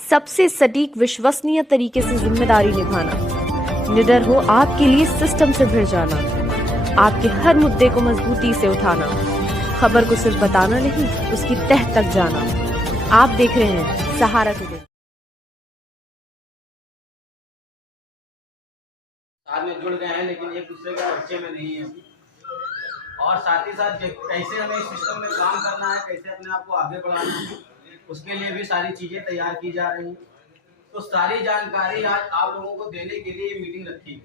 सबसे सटीक विश्वसनीय तरीके से जिम्मेदारी निभाना, निडर हो आपके लिए सिस्टम से भिड़ जाना, आपके हर मुद्दे को मजबूती से उठाना, खबर को सिर्फ बताना नहीं उसकी तह तक जाना। आप देख रहे हैं सहारा टुडे। साथ में जुड़ गए हैं लेकिन एक दूसरे के परिचय में नहीं है और साथ ही साथ कैसे हमें इस सिस्टम में काम करना है, कैसे अपने आप को आगे बढ़ाना है, उसके लिए भी सारी चीजें तैयार की जा रही हैं। तो सारी जानकारी आज आप लोगों को देने के लिए मीटिंग रखी है।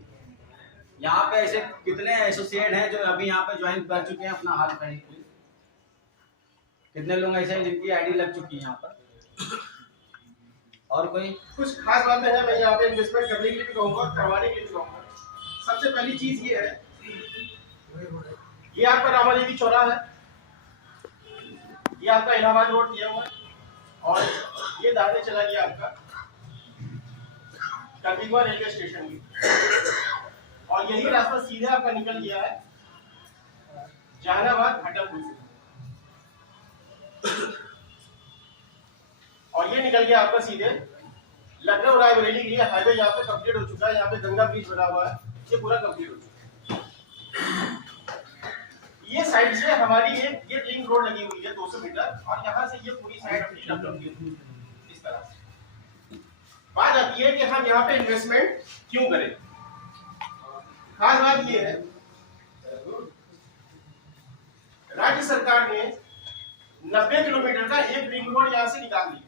यहाँ पे ऐसे कितने एसोसिएट हैं जो अभी यहाँ पे ज्वाइन कर चुके हैं, अपना हाथ खड़े किए। कितने लोग ऐसे हैं जिनकी आईडी लग चुकी है यहाँ पर? और कोई कुछ खास बातें हैं मैं यहाँ पे इन्वेस्टमेंट करने के लिए भी कहूँगा, करवाने के लिए भी कहूँगा। सबसे पहली चीज ये है, ये आपका रामादेवी चौराहा है, ये आपका इलाहाबाद रोड दिया हुआ है और ये दाहिने चला गया आपका कबीरवा रेलवे स्टेशन की, और यही रास्ता सीधे आपका निकल गया है जहानाबाद घाटमपुर से, और ये निकल गया आपका सीधे लखनऊ रायबरेली के लिए हाईवे। यहाँ पे कंप्लीट हो चुका है, यहाँ पे गंगा ब्रिज बना हुआ है, ये पूरा कंप्लीट हो चुका है। ये साइड से हमारी ये रिंग रोड लगी हुई है 200 मीटर, और यहाँ से ये पूरी साइड अपनी डेवलप की हुई है इस तरह से। बात आती है कि हम यहाँ पे इन्वेस्टमेंट क्यों करें। खास बात ये है, राज्य सरकार ने 90 किलोमीटर का एक रिंग रोड यहाँ से निकाल दिया।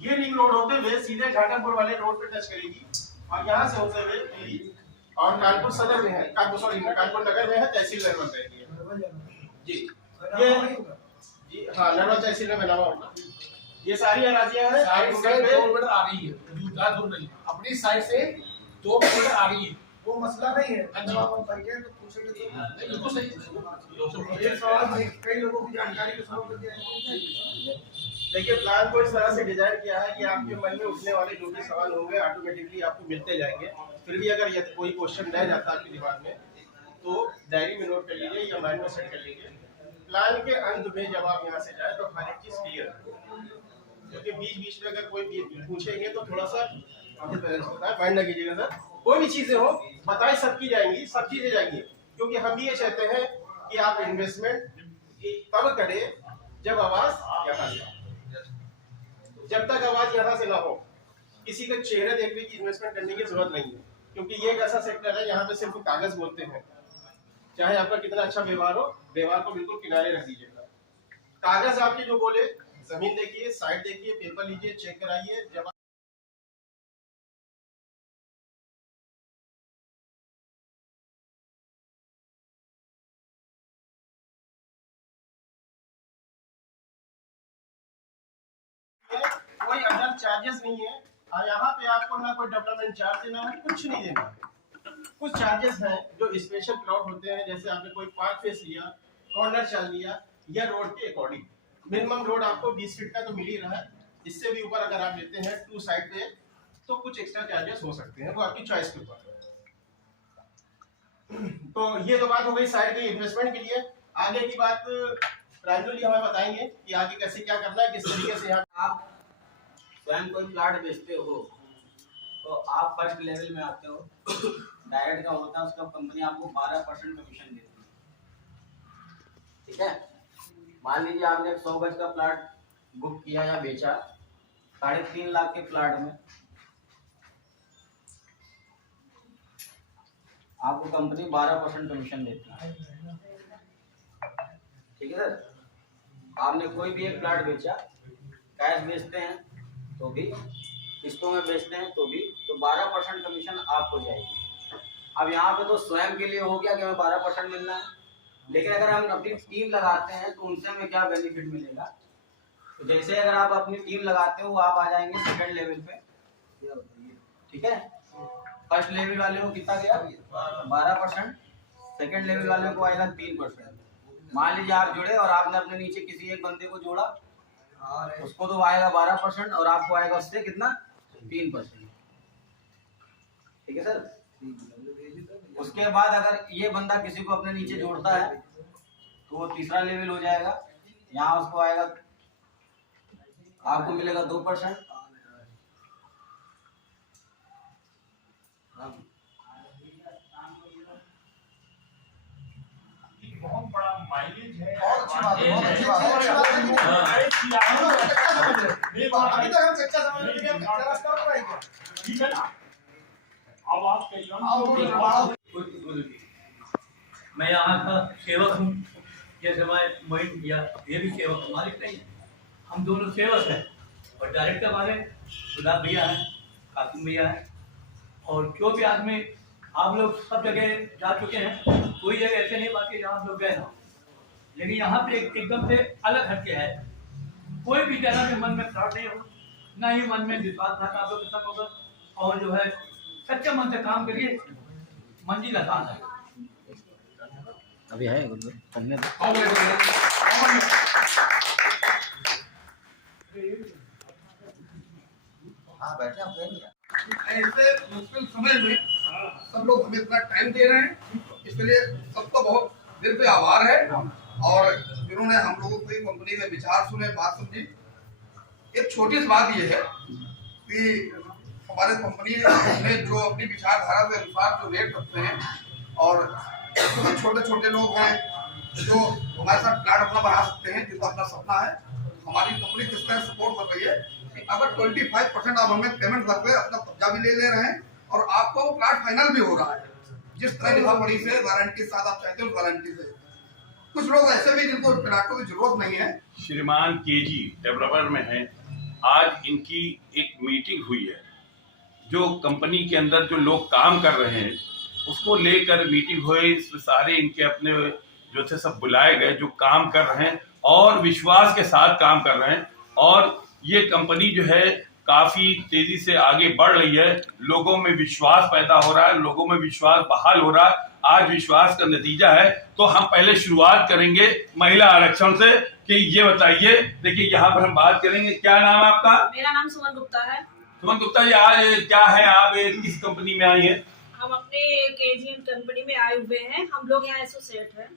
ये रिंग रोड होते हुए सीधे घाटमपुर वाले रोड पे टच करेगी और यहाँ से होते हुए दिल्ली और कानपुर सदर में है, कानपुर नगर में है, तहसील लेवल पे जी। ये जी हाँ, नर्मदा तहसील में बना हुआ। ये सारी अराजियां हैं, साइड से 2 किलोमीटर आ रही है, ज्यादा दूर नहीं, अपनी साइड से 2 किलोमीटर आ रही है, वो मसला नहीं है। जब हम करेंगे तो पूछेंगे तो बिल्कुल सही। ये सवाल कई लोगों की जानकारी के साथ दिया। देखिए, प्लान को इस तरह से डिजाइन किया है कि आपके मन में उठने वाले जो भी सवाल होंगे ऑटोमेटिकली आपको मिलते जाएंगे। फिर भी अगर यदि कोई क्वेश्चन रह जाता है आपके दिमाग में तो डायरी में नोट कर लीजिए या माइंड में सेट कर लीजिए। प्लान के अंत में जब आप यहाँ से जाए तो हर एक चीज क्लियर है, क्योंकि बीच बीच में अगर कोई पूछेंगे तो थोड़ा सा माइंड ना कीजिएगा सर। कोई भी चीजें हो बताए, सबकी जाएंगी, सब चीजें जाएंगी, क्योंकि हम भी ये चाहते हैं कि आप इन्वेस्टमेंट तब करें जब आवाज यहाँ से, जब तक आवाज यहाँ से ना हो किसी के चेहरे देखने की इन्वेस्टमेंट करने की जरूरत नहीं है, क्योंकि ये एक ऐसा सेक्टर है यहाँ पे सिर्फ कागज बोलते हैं। चाहे आपका कितना अच्छा व्यवहार हो, व्यवहार को बिल्कुल किनारे रख दीजिएगा। कागज आपके जो बोले, जमीन देखिए, साइड देखिए, पेपर लीजिए, चेक कराइए। जब कोई अदर चार्जेस नहीं है, और यहाँ पे आपको ना कोई डेवलपमेंट चार्ज देना है, कुछ नहीं देना। कुछ चार्जेस हैं जो स्पेशल प्लॉट होते हैं, जैसे आपने कोई पार्क फेस लिया, कॉर्नर चार्ज लिया, या रोड के अकॉर्डिंग मिनिमम रोड आपको 20 फीट का तो मिल ही रहा है। इससे भी ऊपर अगर आप लेते हैं 2 साइड पे तो कुछ एक्स्ट्रा चार्जेस हो सकते हैं, वो आपकी चॉइस के ऊपर है। तो ये तो बात हो गई साइड के इन्वेस्टमेंट के लिए। आगे की बात प्राइमरी हमें बताएंगे कि आगे कैसे क्या करना है, किस तरीके से यहाँ आप स्वयं कोई प्लाट बेचते हो तो आप फर्स्ट लेवल में आते हो, डायरेक्ट का होता है, उसका कंपनी आपको 12% कमीशन देती है। ठीक है, मान लीजिए आपने 100 गज का प्लाट बुक किया या बेचा 3.5 लाख के प्लाट में, आपको कंपनी 12% कमीशन देती है। ठीक है सर, आपने कोई भी एक प्लाट बेचा, कैश बेचते हैं तो भी, किस्तों में बेचते हैं तो भी, तो 12% कमीशन आपको जाएगी। अब यहाँ पे तो स्वयं के लिए हो गया कि हमें 12% मिलना है, लेकिन अगर हम अपनी टीम लगाते हैं तो उनसे हमें क्या बेनिफिट मिलेगा। तो जैसे अगर आप अपनी टीम लगाते हो, आप आ जाएंगे सेकंड लेवल पे। ठीक है, फर्स्ट लेवल वाले को कितना गया 12%, सेकंड लेवल वाले को आएगा 3%। मान लीजिए आप जुड़े और आपने अपने नीचे किसी एक बंदे को जोड़ा, उसको तो आएगा 12% और आपको आएगा उससे कितना 3%। ठीक है सर, उसके बाद अगर ये बंदा किसी को अपने नीचे जोड़ता है तो वो तीसरा लेवल हो जाएगा, यहाँ उसको आएगा आपको मिलेगा 2%। बहुत बड़ा माइलेज है। बहुत अच्छी बात है, बहुत अच्छी बात है, अच्छी बात है। हम लोग कच्चा समझ रहे हैं। अभी तक हम कच्चा समझ रहे थे कि हम कच्चा रास्ता पर आएंगे। ठीक है ना? अब आप कहिए। मैं यहाँ का सेवक हूँ, जैसे मैं मोइन भैया ये भी सेवक हमारे नहीं, हम दोनों सेवक हैं। और डायरेक्टर हमारे गुलाब भैया हैं, कासिम भैया हैं, और जो भी आदमी आप लोग सब जगह जा चुके हैं, कोई जगह ऐसे नहीं बाकी जहाँ आप लोग गए ना, लेकिन यहाँ पे एकदम से अलग हटके है। कोई भी जगह में मन में फ्रॉड नहीं हो, ना ही मन में विश्वासघात आप लोग के संग होगा, और जो है सच्चे मन से काम करिए, मंजिल आसान है। अभी है करने हाँ बैठे हम कहेंगे। ऐसे मुश्किल समय में सब लोग हमें इतना टाइम दे रहे हैं, इसके लिए सबका बहुत दिल पे आभार है। और जिन्होंने हम लोगों को कंपनी में विचार सुने, बात समझी। एक छोटी सी बात ये है कि हमारे कंपनी में जो अपनी विचारधारा के अनुसार जो रेट रखते हैं, और छोटे छोटे लोग हैं जो हमारे साथ प्लाट अपना बना सकते हैं, जिनका अपना सपना है, हमारी कंपनी किस तरह सपोर्ट कर रही है कि अगर 25% आप हमें पेमेंट करके अपना कब्जा भी ले रहे हैं और आपको वो प्लाट फाइनल भी हो रहा है, जिस तरह लिखा पढ़ी से गारंटी के साथ आप चाहते हो गारंटी से। कुछ लोग ऐसे भी जिनको प्लाटों की जरूरत नहीं है। श्रीमान केजी डेवलपर में है, आज इनकी एक मीटिंग हुई है, जो कंपनी के अंदर जो लोग काम कर रहे हैं उसको लेकर मीटिंग हुई। इसमें सारे इनके अपने जो थे सब बुलाए गए, जो काम कर रहे हैं और विश्वास के साथ काम कर रहे हैं, और ये कंपनी जो है काफी तेजी से आगे बढ़ रही है। लोगों में विश्वास पैदा हो रहा है, लोगों में विश्वास बहाल हो रहा है। आज विश्वास का नतीजा है। तो हम पहले शुरुआत करेंगे महिला आरक्षण से कि ये बताइए, देखिए यहाँ पर हम बात करेंगे। क्या नाम है आपका? मेरा नाम सुमन गुप्ता है। सुमन गुप्ता जी, आज क्या है, आप किस कंपनी में आई हैं? हम अपने केजीएन कंपनी में आए हुए हैं, हम लोग यहाँ एसोसिएट हैं।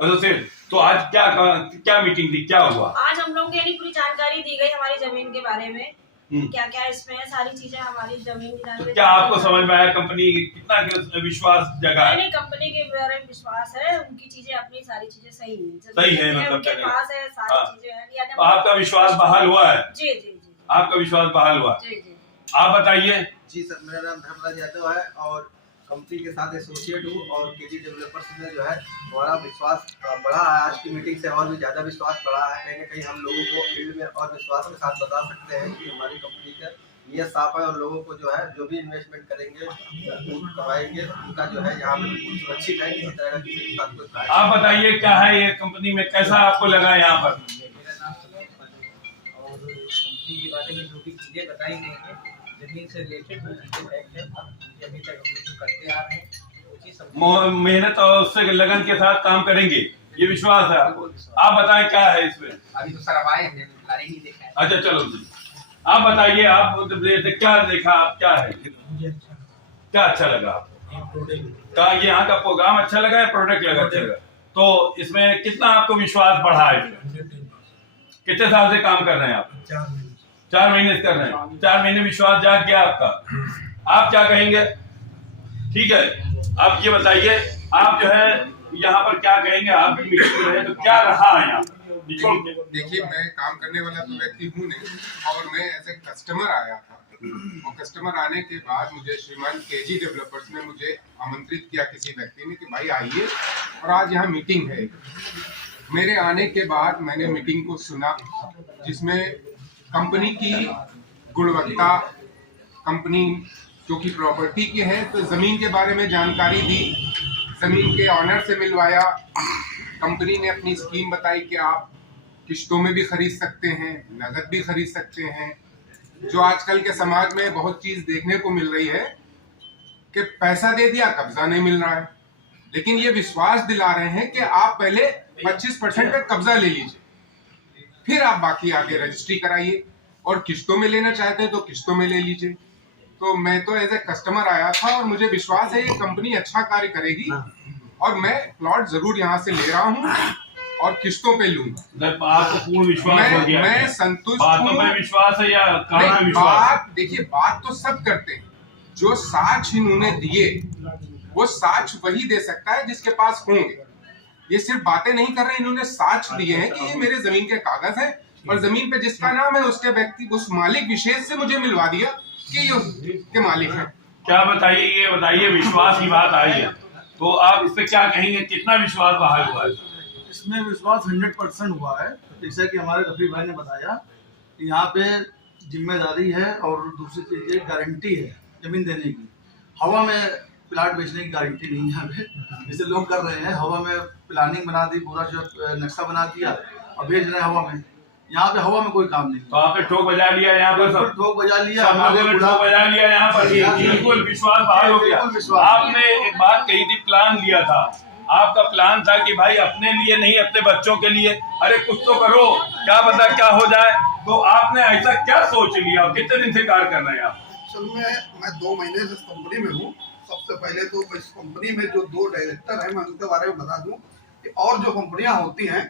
एसोसिएट, तो आज क्या मीटिंग थी, क्या हुआ? आज हम लोग यानी पूरी जानकारी दी गई हमारी जमीन के बारे में, क्या क्या इसमें है, सारी चीजें हमारी जमीन की जानकारी। क्या आपको समझ में आया कंपनी कितना विश्वास जगह है? नहीं, कंपनी के बारे में विश्वास है, उनकी चीजें अपनी सारी चीजें सही है, सही है, मतलब उनके पास है सारी चीजें है। तो आपका विश्वास बहाल हुआ है? जी जी जी, आपका विश्वास बहाल हुआ? जी जी। आप बताइए। जी सर, मेरा नाम धर्मराज यादव है और कंपनी के साथ एसोसिएट हूँ, और केजी डेवलपर्स में जो है हमारा विश्वास बढ़ा है। आज की मीटिंग से और भी ज़्यादा विश्वास बढ़ा है। कहीं ना कहीं हम लोगों को फील्ड में और विश्वास के साथ बता सकते हैं कि हमारी कंपनी का नियत साफ है, और लोगों को जो है जो भी इन्वेस्टमेंट करेंगे करवाएंगे उनका जो है यहाँ पे बिल्कुल सुरक्षित है, किसी तरह का किसी के साथ कोई। आप बताइए क्या है ये कंपनी में, कैसा आपको लगा यहाँ पर? मेरा नाम सुनील और कंपनी के बारे में जो भी चीज़ें बताई गई हैं जमीन से रिलेटेड जो चीज़ें फैक्ट है, अभी तक हम लोग करते आ रहे हैं, मेहनत और उससे लगन के साथ काम करेंगे, ये विश्वास है आपको। आप बताएं क्या है इसमें? अभी तो सर अब आए हैं, गाड़ी नहीं देखा है। अच्छा चलो जी, आप बताइए, आप क्या देखा, आप क्या है, क्या अच्छा लगा आपको? क्या यहाँ का प्रोग्राम अच्छा लगा है, प्रोडक्ट लगा अच्छा लगा? तो इसमें कितना आपको विश्वास बढ़ा है? कितने साल से काम कर रहे हैं आप? 4 महीने से कर रहे हैं। 4 महीने विश्वास जाग गया आपका। आप क्या कहेंगे? ठीक है, आप ये बताइए, आप जो है यहाँ पर क्या कहेंगे? आप भी मीटिंग में रहे तो क्या रहा है यहाँ पर? देखिए, मैं काम करने वाला तो व्यक्ति हूँ नहीं, और मैं एज ए कस्टमर आया था, और कस्टमर आने के बाद मुझे श्रीमान केजी डेवलपर्स ने मुझे आमंत्रित किया किसी व्यक्ति ने कि भाई आइए, और आज यहाँ मीटिंग है। मेरे आने के बाद मैंने मीटिंग को सुना, जिसमें कंपनी की गुणवत्ता, कंपनी जो कि प्रॉपर्टी की है तो ज़मीन के बारे में जानकारी दी, ज़मीन के ऑनर से मिलवाया। कंपनी ने अपनी स्कीम बताई कि आप किश्तों में भी खरीद सकते हैं, नगद भी खरीद सकते हैं। जो आजकल के समाज में बहुत चीज़ देखने को मिल रही है कि पैसा दे दिया, कब्जा नहीं मिल रहा है, लेकिन ये विश्वास दिला रहे हैं कि आप पहले 25% का कब्जा ले लीजिए, फिर आप बाकी आगे रजिस्ट्री कराइए, और किस्तों में लेना चाहते हैं तो किस्तों में ले लीजिए। तो मैं तो एज ए कस्टमर आया था, और मुझे विश्वास है ये कंपनी अच्छा कार्य करेगी, और मैं प्लॉट जरूर यहाँ से ले रहा हूँ, और किस्तों पे लूंगा। जब आपको पूर्ण विश्वास हो गया, मैं संतुष्ट बातों हूँ। में विश्वास है या काम में नहीं, विश्वास है? देखिए बात तो सब करते हैं, जो साक्ष्य इन्होंने दिए वो साक्ष्य वही दे सकता है जिसके पास होंगे। ये सिर्फ बातें नहीं कर रहे, इन्होंने साक्ष्य दिए हैं कि ये मेरे जमीन के कागज है और जमीन पे जिसका नाम है उसके व्यक्ति उस मालिक विशेष से मुझे मिलवा दिया कि ये उसके मालिक है। क्या बताइए, ये बताइए, विश्वास की बात आई है तो आप इस पे क्या कहेंगे, कितना विश्वास बहाल हुआ है? इसमें विश्वास 100% हुआ है। जैसा कि हमारे रफी भाई ने बताया, यहाँ पे जिम्मेदारी है और दूसरी चीज ये गारंटी है जमीन देने की। हवा में प्लाट बेचने की गारंटी नहीं है हमें, जैसे लोग कर रहे हैं। हवा में प्लानिंग बना दी, पूरा जो नक्शा बना दिया और भेज रहे हैं हवा में। यहाँ पे हवा में कोई काम नहीं। तो आपने ठोक बजा लिया यहाँ पर, सब ठोक बजा लिया, सब लोगों ने ठोक बजा लिया यहाँ पर, बिल्कुल विश्वास बहाल हो गया। आपने एक बात कही थी, प्लान लिया था, आपका प्लान था कि भाई अपने लिए नहीं अपने बच्चों के लिए, अरे कुछ तो करो, क्या पता क्या हो जाए। तो आपने ऐसा क्या सोच लिया और कितने दिन से कार्य कर रहे हैं आप? एक्चुअल में मैं 2 महीने से इस कंपनी में हूँ। सबसे पहले तो इस कंपनी में जो 2 डायरेक्टर हैं मैं उनके बारे में बता दूं कि और जो कंपनियां होती हैं,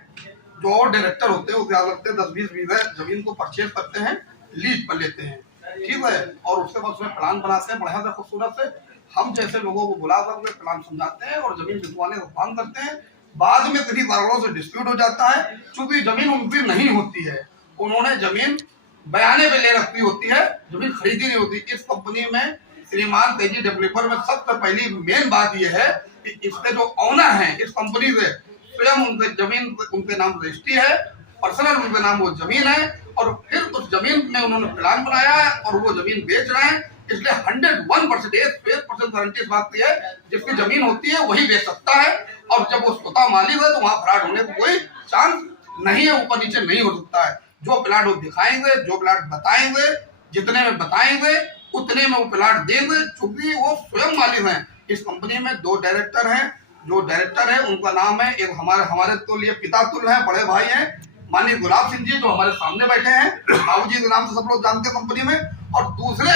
जो और डायरेक्टर होते हैं वो क्या करते हैं 10-20 बीघा जमीन को परचेज करते हैं, लीज पर लेते हैं, ठीक है, और उसके बाद उसमें प्लान बनाते हैं बढ़िया से खूबसूरत से। हम जैसे लोगों को बुला कर उन्हें प्लान समझाते हैं और जमीन बिकवाने का काम करते हैं। बाद में किसी कारणों से डिस्प्यूट हो जाता है, चूंकि जमीन उनकी नहीं होती है, उन्होंने जमीन बयाने पे ले रखी होती है, जमीन खरीदी नहीं होती। इस कंपनी में श्रीमान तेजी डेवलपर में सबसे पहली मेन बात यह है कि इसके जो ऑनर हैं इस कंपनी से, स्वयं उनके जमीन उनके नाम रजिस्ट्री है, पर्सनल उनके नाम वो जमीन है, और फिर उस जमीन में उन्होंने प्लान बनाया है और वो जमीन बेच रहे हैं। इसलिए 101% गारंटी इस बात की है, जिसकी जमीन होती है वही बेच सकता है, और जब वो स्वतः मालिक है तो वहाँ फ्रॉड होने का कोई चांस नहीं है, ऊपर नीचे नहीं हो सकता है। जो प्लाट वो दिखाएंगे, जो प्लाट बताएंगे, जितने में बताएंगे उतने में वो प्लाट देंगे, क्योंकि वो स्वयं मालिक हैं। इस कंपनी में 2 डायरेक्टर हैं। जो डायरेक्टर है उनका नाम है, एक हमारे तो लिए पिता तुल्य है, बड़े भाई हैं, माननीय गुलाब सिंह जी, जो हमारे सामने बैठे हैं, बाबू जी के नाम से सब लोग जानते हैं कंपनी में। और दूसरे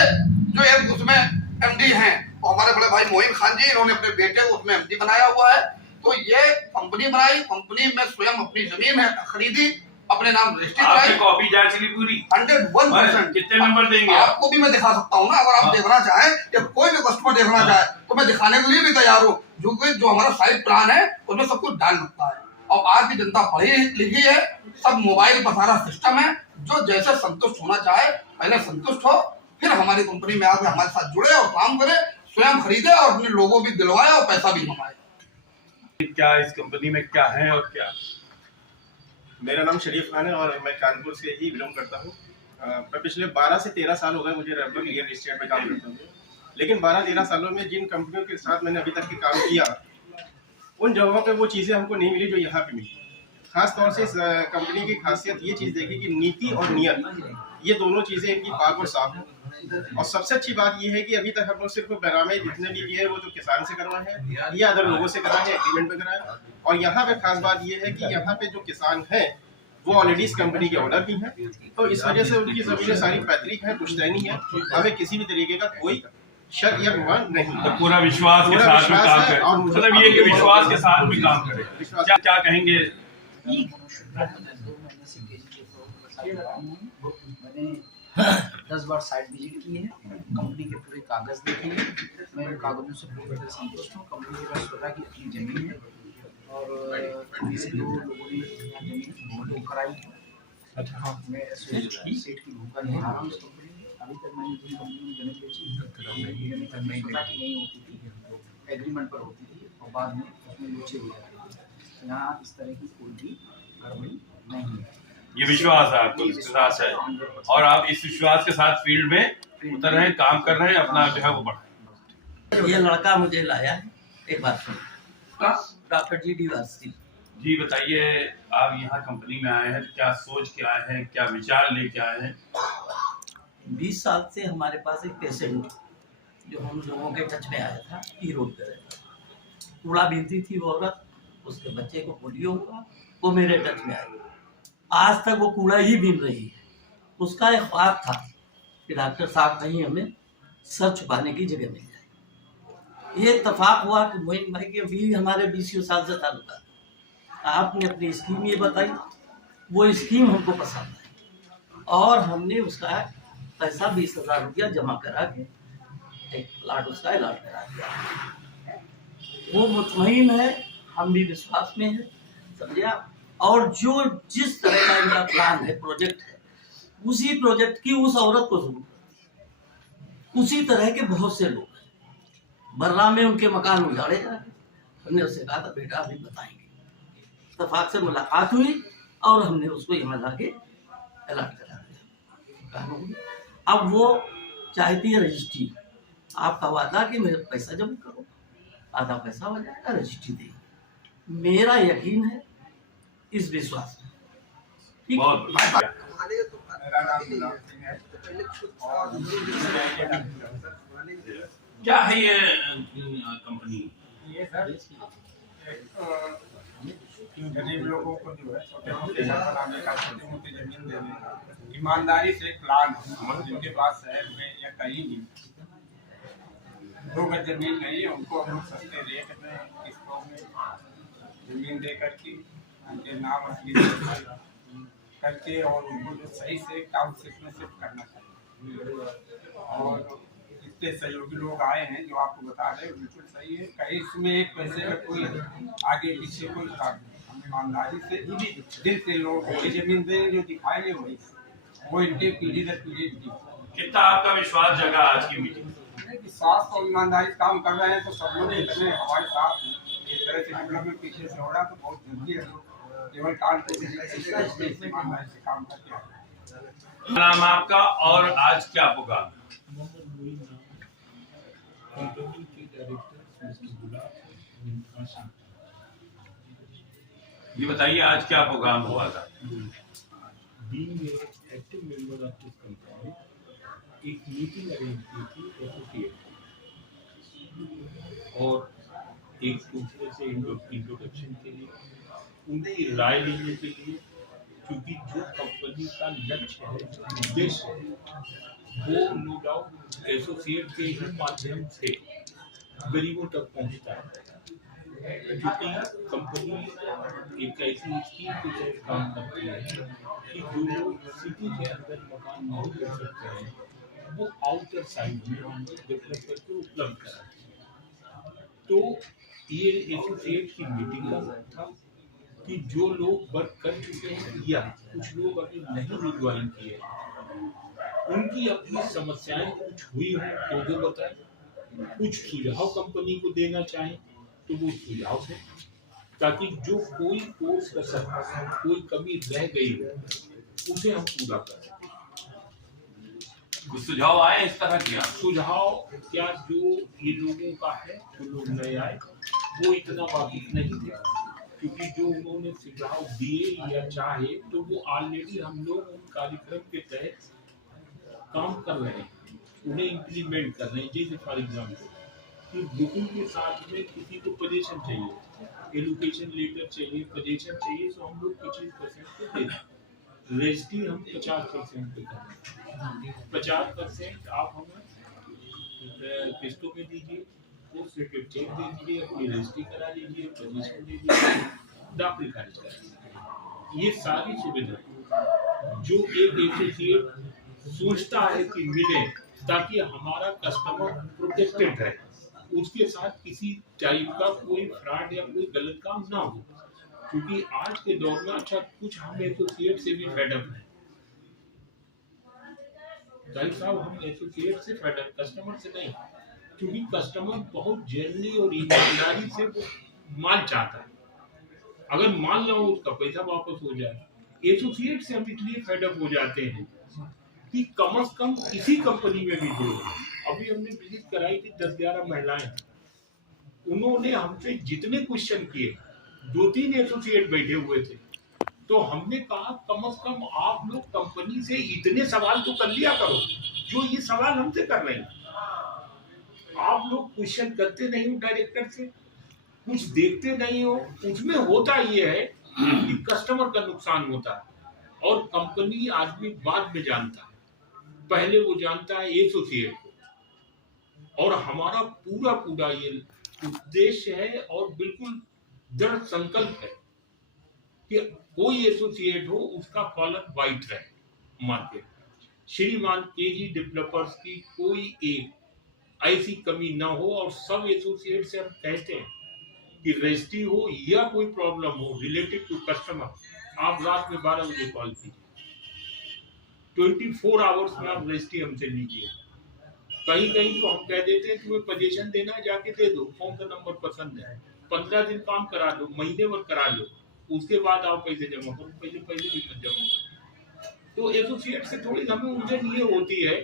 जो एक उसमें एमडी हैं वो हमारे बड़े भाई मोइन खान जी, इन्होंने अपने बेटे को उसमें एमडी बनाया हुआ है। तो ये कंपनी बनाई, कंपनी में स्वयं अपनी जमीन है खरीदी, अपने नाम रजिस्ट्री कराई, कॉपी जांच ली पूरी 101%। कितने नंबर देंगे? आपको भी मैं दिखा सकता हूँ ना, अगर आप देखना चाहें या कोई भी कस्टमर देखना चाहे तो मैं दिखाने के लिए भी तैयार हूँ। जो हमारा साइट प्लान है उसमें सब कुछ डाल सकता है। और आज की जनता पढ़ी लिखी है, सब मोबाइल पर सारा सिस्टम है। जो जैसे संतुष्ट होना चाहे पहले संतुष्ट हो, फिर हमारी कंपनी में आकर हमारे साथ जुड़े और काम करे, स्वयं खरीदे और अपने लोगों भी दिलवाए और पैसा भी कमाए। क्या इस कंपनी में क्या है और क्या? मेरा नाम शरीफ खान है और मैं कानपुर से ही बिलोंग करता हूँ। मैं पिछले 12 से 13 साल हो गए मुझे लगभग रियल एस्टेट में काम करता हूँ। लेकिन 12-13 सालों में जिन कंपनियों के साथ मैंने अभी तक के काम किया, उन जगहों पे वो चीज़ें हमको नहीं मिली जो यहाँ पे मिली। खास तौर से इस कंपनी की खासियत ये चीज़ देखी कि नीति और नियत, ये दोनों चीज़ें इनकी पाक और साफ है। और सबसे अच्छी बात ये है कि अभी तक हम लोग सिर्फ बैरामे जितने भी किए हैं वो तो किसान से करवाए हैं या अदर लोगों से कराए हैं, एग्रीमेंट पे कराए। और यहाँ पे खास बात ये है कि यहाँ पे जो किसान हैं वो ऑलरेडी इस कंपनी के ऑनर भी हैं, तो इस वजह से उनकी जमीनें सारी पैतृक है, पुश्तैनी है, हमें किसी भी तरीके का कोई शक या गुमान नहीं। तो पूरा विश्वास के साथ में काम करें, मतलब ये कि विश्वास के साथ में काम करें। क्या कहेंगे? मैंने 10 बार साइट विजिट की है, कंपनी के पूरे कागज देखे हैं, मैं उन कागजों से पूरी तरह संतुष्ट हूँ। कंपनी के पास स्वतः की अपनी जमीन है और किसी 2 लोगों ने जमीन बुक कराई है। मैं सेठ की भूखा नहीं आ रहा हूँ इस कंपनी में। अभी तक मैंने जिन कंपनी में जमीन बेची स्वतः की नहीं होती थी, एग्रीमेंट पर होती थी और बाद में उसमें नीचे हो जाती थी। यहाँ इस तरह की कोई भी गड़बड़ी नहीं है। ये विश्वास है आपको, विश्वास है, और आप इस विश्वास के साथ फील्ड में उतर रहे हैं, काम कर रहे हैं, अपना जो है वो बढ़ाएं। ये लड़का मुझे लाया है, एक बात सुनो, डॉक्टर जी वासी जी बताइए, आप यहाँ कंपनी में आए हैं, क्या सोच के आए हैं, क्या विचार लेके आए हैं? 20 साल से हमारे पास एक पेशेंट जो हम लोगों के टच में आया था, ई रोड पे रहता, कूड़ा बीनती थी वो औरत, उसके बच्चे को पोलियो हुआ, वो मेरे टच में आई। आज तक वो कूड़ा ही बीन रही है। उसका एक ख्वाब था कि डॉक्टर साहब कहीं हमें सर छुपाने की जगह मिल जाए। ये इत्तेफाक हुआ कि मोइन भाई के भी हमारे 20 साल से ताल्लुक है। आपने अपनी स्कीम ये बताई, वो स्कीम हमको पसंद है और हमने उसका पैसा 20,000 रुपया जमा करा के एक प्लाट उसका अलॉट करा दिया। वो मुतमईन है, हम भी विश्वास में हैं, समझे आप। और जो जिस तरह का इनका प्लान है, प्रोजेक्ट है, उसी प्रोजेक्ट की उस औरत को जरूरत, उसी तरह के बहुत से लोग हैं। बर्रा में उनके मकान उजाड़े जा रहे, हमने उससे कहा था बेटा अभी बताएंगे। इत्तेफाक से मुलाकात हुई और हमने उसको यहाँ लाके अलॉट करा दिया। अब वो चाहती है रजिस्ट्री, आपका वादा कि मेरे पैसा जमा करो, आधा पैसा हो जाएगा, रजिस्ट्री देंगे। मेरा यकीन है इस विश्वास में। ठीक है? क्या है ये कंपनी? ये सर गरीब लोगों को जो है छोटे मोटे घर बनाने का, छोटी मोटी जमीन देने का ईमानदारी से एक प्लान है, जिनके पास शहर में या कहीं भी 2 गज जमीन नहीं है, उनको हम लोग सस्ते रेट में किस्तों में जमीन दे करके उनके नाम असली करके और उनको जो सही से टाउनशिप में शिफ्ट करना चाहिए। और इतने सहयोगी लोग आए हैं जो आपको बता रहे हैं, बिल्कुल सही है। कहीं इसमें एक पैसे का कोई आगे पीछे कोई काम नहीं। हम ईमानदारी से दिल से लोगों को वही जमीन दें जो दिखाएंगे, वही वो इनके पीढ़ी दर पीढ़ी। कितना आपका विश्वास जगा आज की मीटिंग? विश्वास और ईमानदारी से काम कर रहे हैं तो सब लोग इतने हमारे साथ हैं। इस तरह से डेवलपमेंट पीछे से हो रहा तो बहुत जल्दी है लोग केवल काम ईमानदारी से काम करके। नाम आपका और आज क्या प्रोग्राम? ये बताइए आज क्या प्रोग्राम हुआ था? Active member of this company एक मीटिंग अरेंज की थी एसोसिएट और एक दूसरे से इंट्रोडक्शन के लिए, उनकी राय लेने के लिए, क्योंकि जो कंपनी का लक्ष्य है, उद्देश्य है, वो नो डाउट एसोसिएट के ही माध्यम से गरीबों तक पहुंचता है। क्योंकि कंपनी एक ऐसी स्कीम के तहत काम करती है कि जो लोग सिटी के अंदर मकान नहीं कर सकते हैं, वो आउटर साइड में हम लोग डेवलपर को उपलब्ध कराते हैं। तो ये एसोसिएट की मीटिंग का था कि जो लोग वर्क कर चुके हैं या कुछ लोग अभी नहीं ज्वाइन किए, उनकी अपनी समस्याएं कुछ हुई हो तो जो बताएं, कुछ सुझाव कंपनी को देना चाहें तो वो सुझाव है, ताकि जो कोई कोर्स कर सकता, कोई कमी रह गई हो उसे हम पूरा कर सकें। कुछ सुझाव आए इस तरह किया? सुझाव क्या, जो ये लोगों का है, जो लोग नए आए वो इतना वाकिफ नहीं थे, क्योंकि जो उन्होंने सुझाव दिए या चाहे तो वो ऑलरेडी हम लोग उन कार्यक्रम के तहत काम कर रहे हैं, उन्हें इम्प्लीमेंट कर रहे हैं। जैसे फॉर एग्जाम्पल कि बुकिंग के साथ में किसी को पोजीशन चाहिए, एलोकेशन लेटर चाहिए, पोजीशन चाहिए, तो हम लोग 25% पे देते हैं। रजिस्ट्री हम 50% पे करते हैं। 50% आप हमें किस्तों पे दीजिए, वो सेक्रेट चेक दे दीजिए, अपनी रजिस्ट्री करा लीजिए, पोजीशन दे दीजिए, दाखिल खारिज करा लीजिए। ये सारी सुविधा जो एक एसोसिएट सोचता है कि मिले, ताकि हमारा कस्टमर प्रोटेक्टेड रहे, उसके साथ किसी टाइप का कोई फ्रॉड या कोई गलत काम ना हो। क्योंकि आज के दौर में अच्छा कुछ हम एसोसिएट से भी फेडअप हैं साहब, हम एसोसिएट से फेडअप, कस्टमर से नहीं, क्योंकि कस्टमर बहुत जेनली और ईमानदारी से वो माल चाहता है। अगर माल ना हो उसका पैसा वापस हो जाए। एसोसिएट से हम इसलिए फेडअप हो जाते हैं कि कम से कम इसी कंपनी में भी जो अभी हमने विजिट कराई थी 10-11 महिलाएं, उन्होंने हमसे जितने क्वेश्चन किए, 2-3 एसोसिएट बैठे हुए थे, तो हमने कहा कम से कम आप लोग कंपनी से इतने सवाल तो कर लिया करो जो ये सवाल हमसे कर रहे हैं। आप लोग क्वेश्चन करते नहीं हो डायरेक्टर से, कुछ देखते नहीं हो। उसमें होता ये है कि कस्टमर का नुकसान होता है और कंपनी आदमी बाद में जानता है, पहले वो जानता है एसोसिएट को। और हमारा पूरा ये उद्देश्य है और बिल्कुल दृढ़ संकल्प है कि कोई एसोसिएट हो उसका कॉलर वाइट रहे मार्केट। श्रीमान केजी डेवलपर्स की कोई एक ऐसी कमी ना हो, और सब एसोसिएट से हम कहते हैं कि रजिस्ट्री हो या कोई प्रॉब्लम हो रिलेटेड टू कस्टमर, आप रात में 12 बजे कॉल कीजिए, 24 आवर्स में आप रजिस्ट्री हमसे लीजिए। कहीं कहीं तो हम कह देते हैं तुम्हें पोजीशन देना है जाके दे दो, कौन सा नंबर पसंद है, 15 दिन काम करा लो, महीने भर करा लो, उसके बाद आप पैसे जमा करो, पैसे भी मत जमा करो। तो एसोसिएट से थोड़ी हमें उलझन ये होती है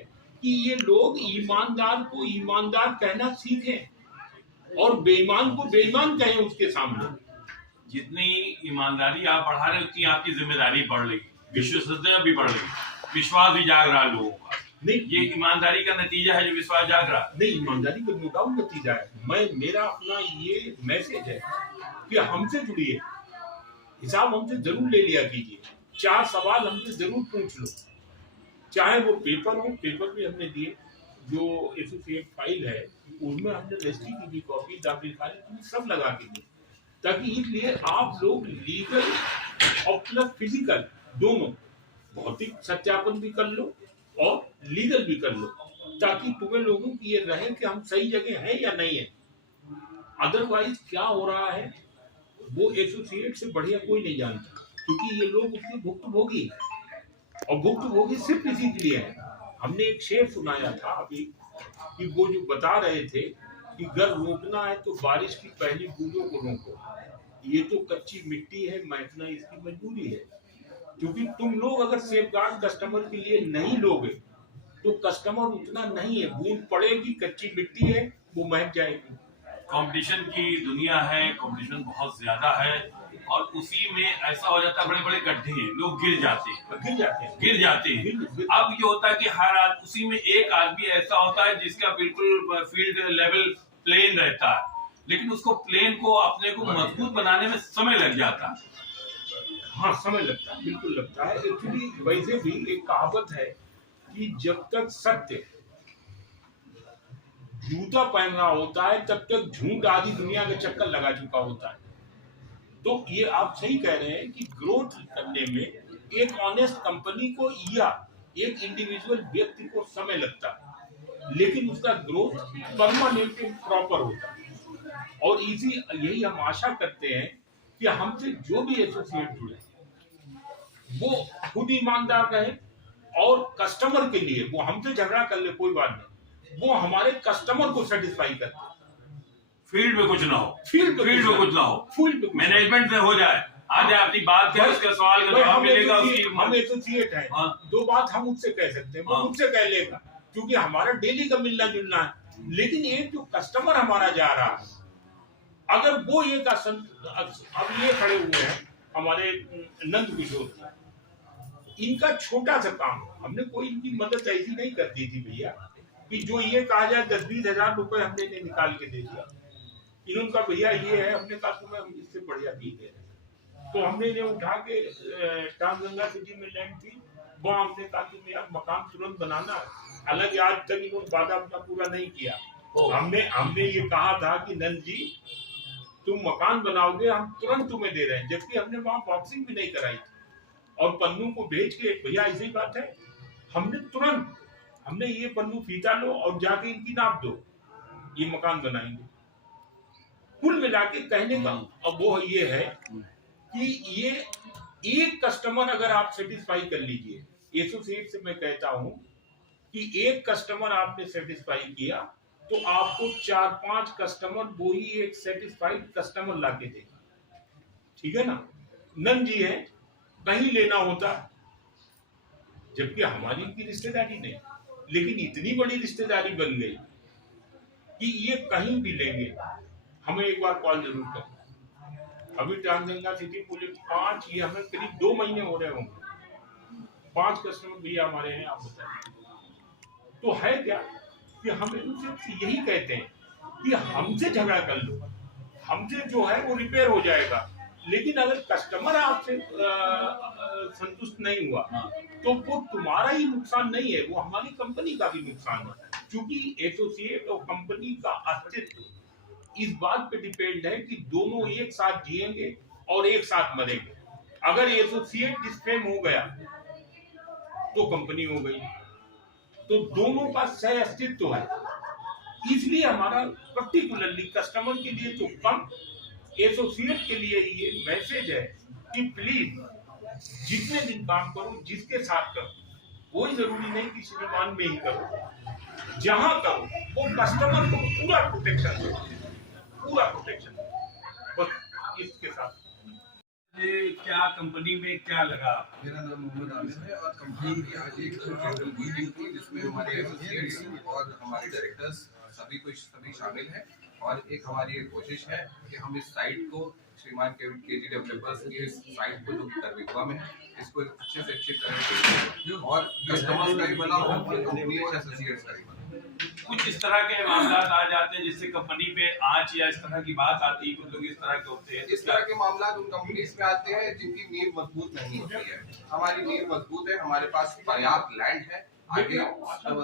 कि ये लोग ईमानदार को ईमानदार कहना सीखें और बेईमान को बेईमान कहें उसके सामने। जितनी ईमानदारी आप बढ़ा रहे उतनी आपकी जिम्मेदारी बढ़ रही, विश्वसनीयता भी बढ़ रही, विश्वास भी जाग रहा लोगों का। नहीं, ये ईमानदारी का नतीजा है जो विश्वास जाग रहा। नहीं, ईमानदारी का नोटाउट नतीजा है। मेरा अपना ये मैसेज है कि हमसे जुड़िए, हिसाब हमसे जरूर ले लिया कीजिए, 4 सवाल हमसे जरूर पूछ लो, चाहे वो पेपर हो, पेपर भी हमने दिए, जो एसोसिएट फाइल है उसमें हमने रजिस्ट्री की भी कॉपी, दाखिलखाने की सब लगा के दी, ताकि इसलिए आप लोग लीगल और प्लस फिजिकल दोनों भौतिक सत्यापन भी कर लो और लीगल भी कर लो, ताकि तुम्हें लोगों की ये रहे कि हम सही जगह हैं या नहीं है। अदरवाइज क्या हो रहा है वो एसोसिएट से बढ़िया कोई नहीं जानता, क्योंकि ये लोग उसके भुक्तभोगी हैं, और भुक्तभोगी सिर्फ इसी के लिए है। हमने एक शेर सुनाया था अभी कि वो जो बता रहे थे कि घर रोकना है तो बारिश की पहली बूंदों को रोको, ये तो कच्ची मिट्टी है, महकना इसकी मजबूरी है। क्योंकि तुम लोग अगर सेफगार्ड कस्टमर के लिए नहीं लोगे तो कस्टमर उतना नहीं है, बूंद पड़ेगी, कच्ची मिट्टी है, वो महक जाएगी। कंपटीशन की दुनिया है, कंपटीशन बहुत ज्यादा है, और उसी में ऐसा हो जाता है बड़े बड़े गड्ढे हैं, लोग गिर जाते हैं। अब ये होता है कि हर आदमी, उसी में एक आदमी ऐसा होता है जिसका बिल्कुल फील्ड लेवल प्लेन रहता है, लेकिन उसको प्लेन को अपने को मजबूत बनाने में समय लग जाता है। हाँ, समय लगता है, बिल्कुल लगता है। एक्चुअली वैसे भी एक कहावत है कि जब तक सत्य जूता पहन रहा होता है तब तक झूठ आदि दुनिया का चक्कर लगा चुका होता है। तो ये आप सही कह रहे हैं कि ग्रोथ करने में एक ऑनेस्ट कंपनी को या एक इंडिविजुअल व्यक्ति को समय लगता है, लेकिन उसका ग्रोथ परमानेंट प्रॉपर होता है। और यही हम आशा करते हैं कि हमसे जो भी एसोसिएट जुड़े वो खुद ईमानदार रहे, और कस्टमर के लिए वो हमसे झगड़ा कर ले कोई बात नहीं, वो हमारे कस्टमर को सेटिस्फाई करते, फील्ड में कुछ ना हो, फील्ड में कुछ ना हो, मैनेजमेंट से हो जाए, आज अपनी बात करें, उसका सवाल का जवाब मिलेगा। हम एसोसिएट हैं, दो बात हम उससे कह सकते हैं, वो मुझसे कह लेगा, क्योंकि हमारा डेली का मिलना जुलना है। लेकिन एक जो कस्टमर हमारा जा रहा है, अगर वो ये अब ये खड़े हुए हैं हमारे नंद किशोर, इनका छोटा सा काम, हमने कोई इनकी मदद ऐसी नहीं कर दी थी भैया कि जो ये कहा जाए 10-20 हजार रुपए हमने इन्हें निकाल के दे दिया। इन्होंने कहा भैया ये है, हमने कहा तुम्हें हम इससे बढ़िया भी दे रहे, तो हमने इन्हें उठा के टांगगंगा सिटी में लैंड थी, वहाँ हमने कहा तुम्हें यार मकान तुरंत बनाना है। हालांकि आज तक इन्होंने वादा अपना पूरा नहीं किया। हमने ये कहा था कि नंद जी तुम मकान बनाओगे, हम तुरंत तुम्हें दे रहे हैं, जबकि हमने वहाँ बॉक्सिंग भी नहीं कराई थी, और पन्नू को भेज के भैया ऐसी बात है, हमने ये पन्नू फीता लो और जाके इनकी नाप दो, ये मकान बनाएंगे। कुल मिला के कहने का अब वो ये है कि ये एक कस्टमर अगर आप सेटिस्फाई कर लीजिए, एसोसिएट से मैं कहता हूं कि एक कस्टमर आपने सेटिस्फाई किया तो आपको 4-5 कस्टमर वो ही एक सेटिस्फाइड कस्टमर लाके देगा, ठीक है ना। नंद जी है, कहीं लेना होता, जबकि हमारी इनकी रिश्तेदारी नहीं, लेकिन इतनी बड़ी रिश्तेदारी बन गई कि ये कहीं भी लेंगे, हमें एक बार कॉल जरूर करना। अभी टांगगंगा सिटी पुलिस 5, ये हमें करीब 2 महीने हो रहे होंगे, 5 कस्टमर भैया हमारे हैं, आप बताएं। तो है क्या कि हम उनसे यही कहते हैं कि हमसे झगड़ा कर लो, हमसे जो है वो रिपेयर हो जाएगा, लेकिन अगर कस्टमर आपसे संतुष्ट नहीं हुआ तो वो तुम्हारा ही नुकसान नहीं है, वो हमारी कंपनी का भी नुकसान है, क्योंकि एसोसिएट और कंपनी का अस्तित्व इस बात पे डिपेंड है कि दोनों एक साथ जिएंगे और एक साथ मरेंगे। अगर एसोसिएट डिस्फेम हो गया तो कंपनी हो गई, तो दोनों का सह अस्तित्व है। इसलिए हमारा पर्टिकुलरली कस्टमर के लिए तो कम, एसोसिएट के लिए ये मैसेज है कि प्लीज जितने दिन काम करो, जिसके साथ करो, कोई जरूरी नहीं कि श्रीमान में ही करो, जहां करो वो कस्टमर को पूरा प्रोटेक्शन दो, पूरा प्रोटेक्शन दो। बस इसके साथ ये क्या कंपनी में क्या लगा? मेरा नाम मोहम्मद आमिर है और कंपनी की आज एक जनरल मीटिंग थी जिसमें हमारे एसोसिएट्स और हमारे डायरेक्टर्स सभी शामिल हैं। और एक हमारी एक कोशिश है कि हम इस साइट को श्रीमान केजी डेवलपर्स की इस साइट को जो दरभिगवा में है इसको अच्छे से अच्छी तरह से और कस्टमर्स का भी भला हो और कंपनी और एसोसिएट्स का भी भला। कुछ इस तरह के मामला आ जाते हैं जिससे कंपनी पे आंच या इस तरह की बात आती है, कुछ लोग इस तरह के होते हैं। इस तरह के मामला उन कंपनीज में आते हैं जिनकी नींव मजबूत नहीं होती है। हमारी नींव मजबूत है, हमारे पास पर्याप्त लैंड है आगे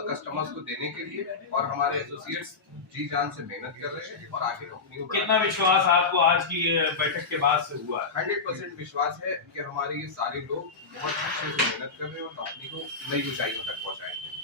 कस्टमर्स को देने के लिए, और हमारे एसोसिएट्स जी जान से मेहनत कर रहे हैं और आगे कंपनी को। कितना विश्वास आपको आज की बैठक के बाद से हुआ? 100% विश्वास है कि हमारे ये सारे लोग बहुत अच्छे से मेहनत कर रहे हैं और कंपनी को नई ऊंचाइयों तक पहुंचाएंगे।